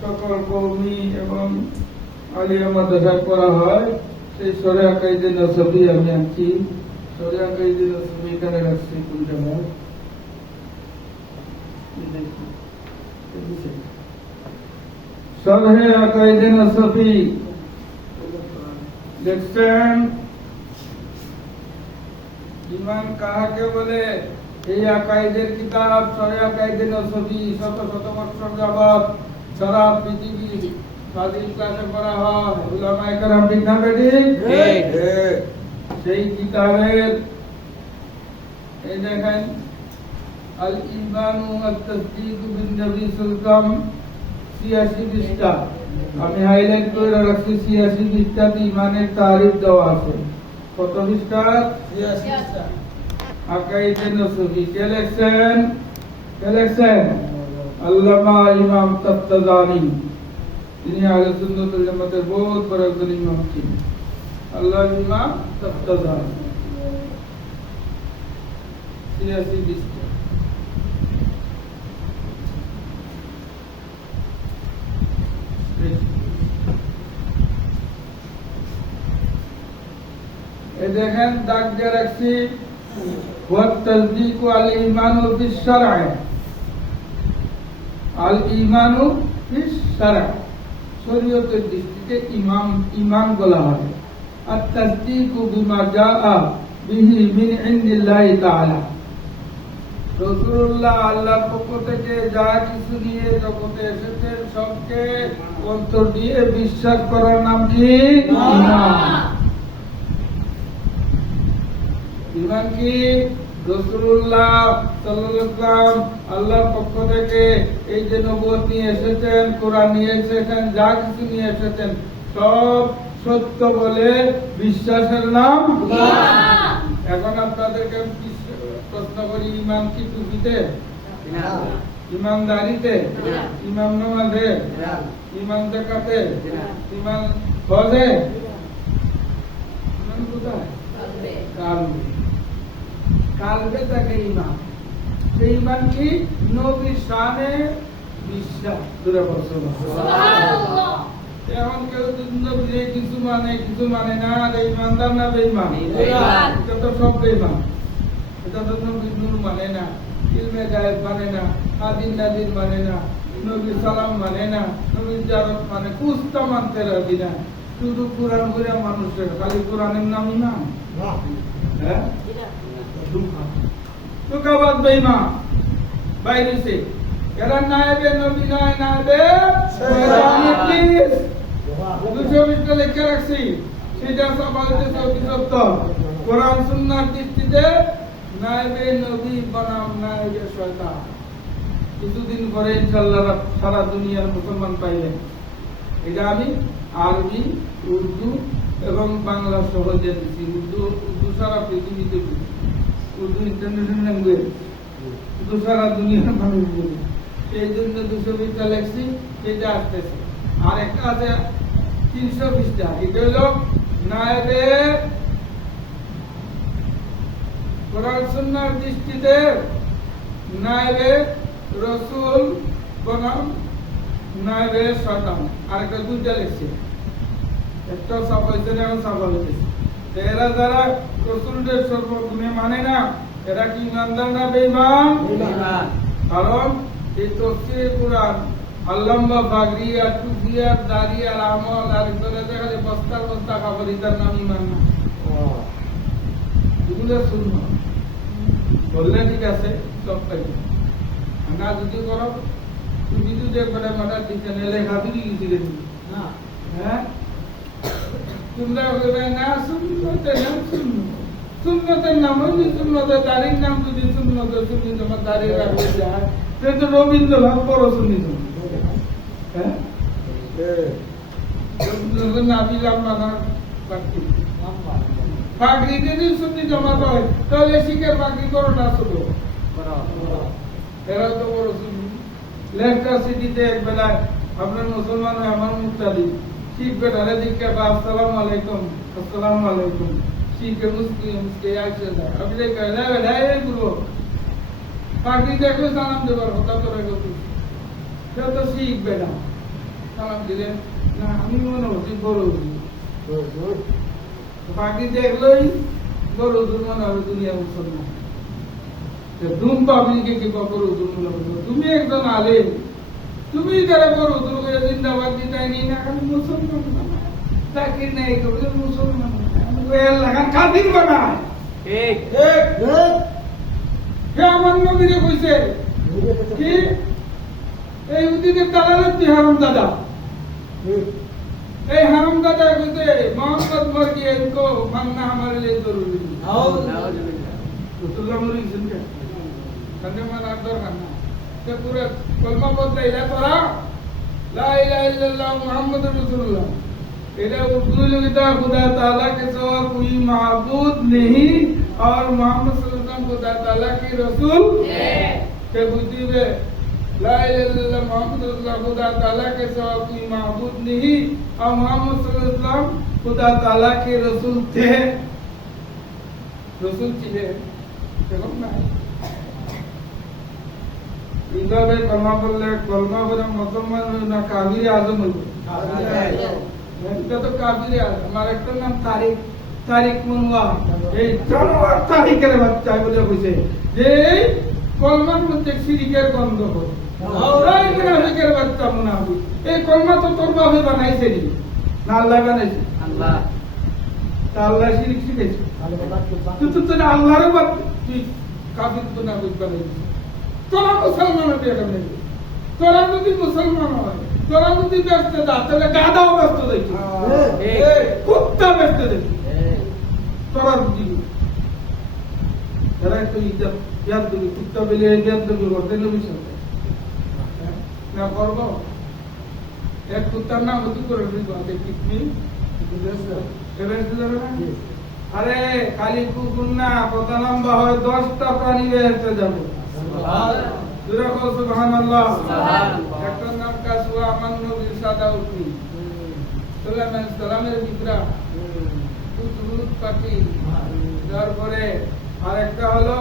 সকল কওমি এবং আলিয়া মাদ্রাসায় করা হয়, সেই সরে আকাইদে নসবী আমি আনছি। সরে আকাইদে নসবী এখানে রাখছি কোন জায়গায়, সরহে আকাইদে নসবী দেখছেন ইমান কাহাকে বলে। এই আকাইদের কিতাব সরে আকাইদে নসবী শত শত বছর যাবত সারা পৃথিবী স্বাধীন ক্লাসে পড়া হয়, উলামায়ে কেরাম ঠিক না বেঠিক? সেই কিতাবের এই দেখেন আল ঈমানু ওয়াত তাসদীক বিন নবী সাল্লাল্লাহু 86 পৃষ্ঠা, আমি হাইলাইট করে রাখছি 86 পৃষ্ঠাতে ইমানের তারিফ দেওয়া আছে। কত পৃষ্ঠা? 86 পৃষ্ঠা। আকাইদে নসবী কে লিখছেন? আল্লামা ইমাম তাফতাজানি, তিনি আহলে সুন্নাত ওয়াল জামাতের বহুত বড় একজন ইমাম ছিলেন। আল্লাহ ইমাম তাফতাজানি 86 পৃষ্ঠা। এই দেখেন দাগ দিয়ে রাখছি ওয়াত তাসদীক আল ঈমানু বিশ শারঈ, আল ঈমানু বিশ শারঈ শরীয়তের দৃষ্টিতে ঈমান বলা হয়। আর তাসদীক বিমা জাআ বিহি মিন ইনদিল্লাহি তাআলা, রাসূলুল্লাহ আল্লাহর পক্ষ থেকে যা কিছু নিয়ে জগতে এসেছেন সবকে অন্তর দিয়ে বিশ্বাস করার নাম কি? ঈমান। ঈমান কি? রাসূলুল্লাহ সাল্লাল্লাহু আলাইহি ওয়াসাল্লাম আল্লাহর পক্ষ থেকে এই যে নবুয়ত নিয়ে এসেছেন, কোরআন নিয়ে এসেছেন, যা কিছু নিয়ে এসেছেন সব সত্য বলে বিশ্বাসের নাম ঈমান। এখন আপনাদেরকে প্রশ্ন করি, ঈমান কি টুপিতে? ইমানদারিতে? ঈমান নামাজে? ঈমান যাকাতে? ঈমান হজে? ঈমান কোথায়? কালবে। কালবে থাকে ঈমান। সেই ঈমান কি? নবীর শানে বিশ্বাস। সুবহানাল্লাহ। এখন কেউ নবীরে কিছু মানে না, ঈমানদার না বেঈমান? এটা তো সব বেঈমান। এটা তো নবীর নূর মানে না, ইলমে গায়েব মানে না, আদিন নাদিন মানে না, নবীর সালাম মানে না, নবীর জিয়ারত মানে কুস্তা মানতে রাজি না। শুধু কোরআন করে মানুষের খালি কোরআনের নাম ঈমান? হ্যাঁ, ধোঁকাবাজ বেঈমান বাইরেছে। এরা নায়েবে নবী নয়, নায়েবে শয়তান ইবলিস। 220 লেখা রাখছি, সেটা সবাইতে সত্য। কোরআন সুন্নাহর দৃষ্টিতে নায়েবে নবী বনাম নায়েবে শয়তান। কিছুদিন পরে ইনশাআল্লাহ সারা দুনিয়ার মুসলমান পাইলেন। এটা আমি আরবি, উর্দু এবং বাংলা সহ জেনেছি। উর্দু সারা পৃথিবীতে বুঝি, উর্দু ইন্টারন্যাশনাল ল্যাঙ্গুয়েজ, উর্দু সারা দুনিয়ার মানুষ বুঝি। সেই জন্য 220টা লেখছি, সেটা আসতেছে। আর একটা আছে 300 পৃষ্ঠা, এটা হলো নায়েবে কোরআন সুন্নাহর দৃষ্টিতে নায়েবে রাসূল বনাম নায়েবে শয়তান। আর একটা 2টা লেখছি, একটা সাফাইছে না, সাফা হয়েছে। এরা যারা রাসূলের সর্বগুণে মানে না, এরা কি ইমানদার না বেঈমান? কারণ এই তাফসীরে কোরআন আল্লামা বাগরি আর টুফিয়া দাড়ি আর আমল আর করে দেখা যায় বস্তা বস্তা খাবার, এটার নাম ঈমান না। এগুলো শুনবো বললে ঠিক আছে, সব পাইবে না। যদি করো তুমি যদি একবারে মাথার দিচ্ছে নেলে খাবি গেছি না। হ্যাঁ, তোমরা বলবে না সুন্নতের নাম সুন্নত, সুন্নতের নাম হইলে সুন্নতের দাড়ির নাম যদি সুন্নতের সুন্নি তোমার দাড়ি রাখতে যায় তাহলে তো রবীন্দ্রনাথ বড় সুন্নি তোমার, হ্যাঁ নাবিলাম মানা বাকি পাগড়ি যদি সুন্নি জমাত হয় তাহলে শিখের পাগড়ি করো না ছোট, এরা তো বড় সুন্নি। লেফটার সিটিতে এক বেলায় আপনার মুসলমান হয় আমার মুক্তাদি শিখ বেটারে দিকে আসসালামু আলাইকুম আসসালামু আলাইকুম শিখে মুসলিম কে আসে যায় আপনি কইলা বেলাই গুরু পাগড়ি দেখলে সালাম দেবার কথা করে গো সে তো শিখ বেটা সালাম দিলেন না আমি মনে হচ্ছি বড় পাগড়ি দেখলেই বড় হুজুর মনে হবে দুনিয়া মুসলমান ধুম পাবলিকে কি বড় হুজুর মনে হবে, তুমি একজন আলেম তুমি যারা বড় হুজুর করে জিন্দাবাদ দিতাই নি না খালি মুসলমান চাকরি নাই করলে মুসলমান লাগান কাদির বানায় ঠিক হে আমার নবীরে কইছে কি এই উদিনের দালালত হারাম দাদা এই হারাম দাদা কইছে মোহাম্মদ মর গিয়ে इनको मानना हमारे लिए जरूरी है रसूलुल्लाह मुरी सुनके कंदे माना दर करना ते पूरा कलमा बोलते इला तोरा ला इलाहा इल्लल्लाह मुहम्मदुर रसूलुल्लाह इला उर्दू लिखता खुदा ताला के सिवा कोई माबूद नहीं और मोहम्मद सल्लल्लाहु अलैहि वसल्लम खुदा ताला के रसूल है के बुद्धि में ला इलाहा इल्लल्लाह मुहम्मदुर रसूलुल्लाह खुदा ताला के सिवा कोई माबूद नहीं और मोहम्मद सल्लल्लाहु अलैहि वसल्लम खुदा ताला के रसूल थे रसूल थे देखो ना এইভাবে কলমা পড়লে কলমা পড়ে মুসলমান না কাফির আজম হইবে, এটা তো কাফির আজম। আমার একটা নাম তারিক তারিক মুনওয়া এই জানোয়ার তারিকের বাচ্চা বলে কইছে যে কলমার মধ্যে শিরকের গন্ধ হয় ওরাই মুনাফিকের বাচ্চা মুনাফিক এই কলমা তো তোর বাবা বানাইছে না আল্লাহ বানাইছে আল্লাহ তা আল্লাহ শিরক শিখাইছে তুই তো আল্লাহর বাদ তুই কাফির মুনাফিক বানাইছিস তোরা মুসলমান হতে হবে তোরা যদি মুসলমান হয় তোরা যদি ব্যস্ত যা তাহলে গাদাও ব্যস্ত দেখি কুত্তা ব্যস্ত দেখি তোরা যদি তারা একটু ইয়াদ দেবে কুত্তা বেলে ইয়াদ দেবে করতে নবী সাথে না করবো এক কুত্তার নাম অতি করে দেখি আরে খালি কুকুর না কত লম্বা হয় 10টা প্রাণী বেহেশতে যাবে সুবহানাল্লাহ একটা নাম কাসওয়া আমার নবীর সাদা উঠি সালামের বিকরা কুতুরুত পাখি তারপরে আরেকটা হলো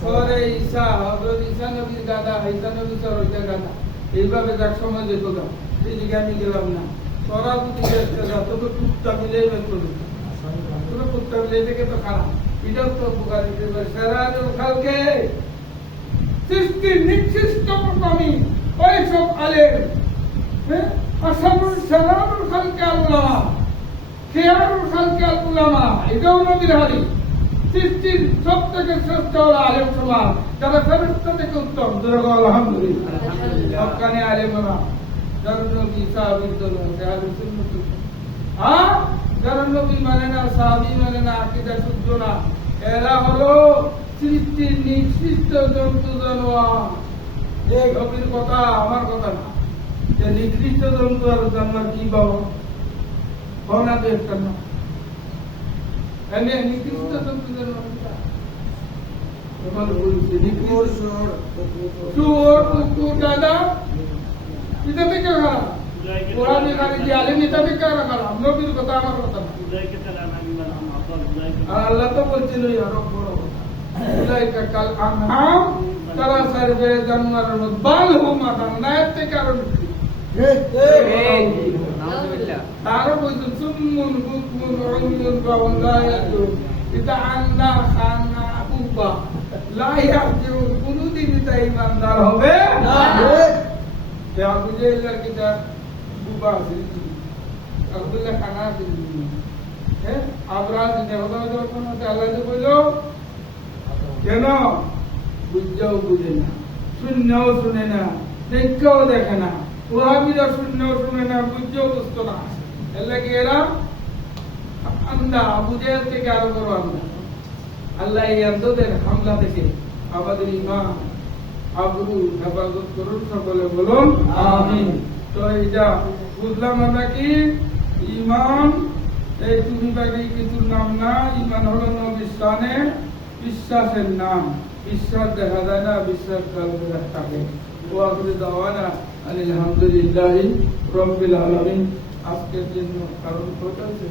সরে ঈসা হযরত ঈসা নবীর গাদা ঈসা নবী সরইটা গাদা এইভাবে এক সময় যেত না এই দিকে আমি গেলাম না তোরা যদি দেখতে যা তো কুত্তা মিলে বের করবে তোরা কুত্তা মিলে থেকে তো খারাপ এটা তো বুখারী শরীফের সেরাজুল খালকে সৃষ্টির নিকৃষ্টতম প্রাণী ওই সব আলেম আসামুল সালামুল খালকে উলামা খিয়ারুল খালকে উলামা এটাও নবীর হাদিস সৃষ্টির সবথেকে শ্রেষ্ঠ হলো আলেম সমাজ যারা ফেরেশতা থেকে উত্তম দুরগ আলহামদুলিল্লাহ হক্কানি আলেমরা যারা নবী সাহাবীর দল আহলে সুন্নাত যারা নবী মানে না সাহাবী মানে না আকীদা শুদ্ধ না এরা হলো সৃষ্টির নিকৃষ্ট জন্তু জানোয়ার এই গভীর কথা আমার কথা না যে নিকৃষ্ট জন্তু আর জানোয়ার কি বাবা হনা তো একটা না এনে নিকৃষ্ট জন্তু জানোয়ার তোমার বলছে নিকৃষ্ট শুয়োর কুকুর দাদা এটা থেকে খারাপ কোরআন এখানে যে আলেম এটা থেকে খারাপ নবীর কথা আমার কথা না আল্লাহ তো বলছিল আরো বড় উলাইকা কাল আনহাম তারা সারবে জান্নাতের মধ্যে বাল হুম আদান নায়াত থেকে আরো বেশি তারও বলছে সুম্মুন বুকমুন উময়ুন বাউন লা ইয়াদুন এটা আন্না খানা উবা লা ইয়ারজুন কোনদিন এটা ইমানদার হবে না তে আবুজাইলার কিটা বুবা আছে আব্দুল্লাহ খানা আছে হ্যাঁ আবরাজ দেহদা যখন আল্লাহ যে বললো কেন বুঝাও বুঝে না শূন্যও শুনে না দেখেও দেখে না ওহাবিরা শূন্যও শুনে না বুঝেও বুঝতো না এর লাগে এরা আন্দা আবু জেহেল থেকে আরো বড় আন্দা। আল্লাহ এই আন্দোদের হামলা থেকে আমাদের ইমান আবরু হেফাজত করুন, সকলে বলুন আমিন। তো এইটা বুঝলাম আমরা কি ইমান, এই তুমি বাকি কিছুর নাম না। ইমান হলো নবীর শানে বিশ্বাসের নাম। বিশ্বাস দেখা যায় না, বিশ্বাস থাকে। ওয়াকিল দাওয়ানা আলহামদুলিল্লাহ রাব্বিল আলামিন। আজকের জন্য কারণ ঘটেছে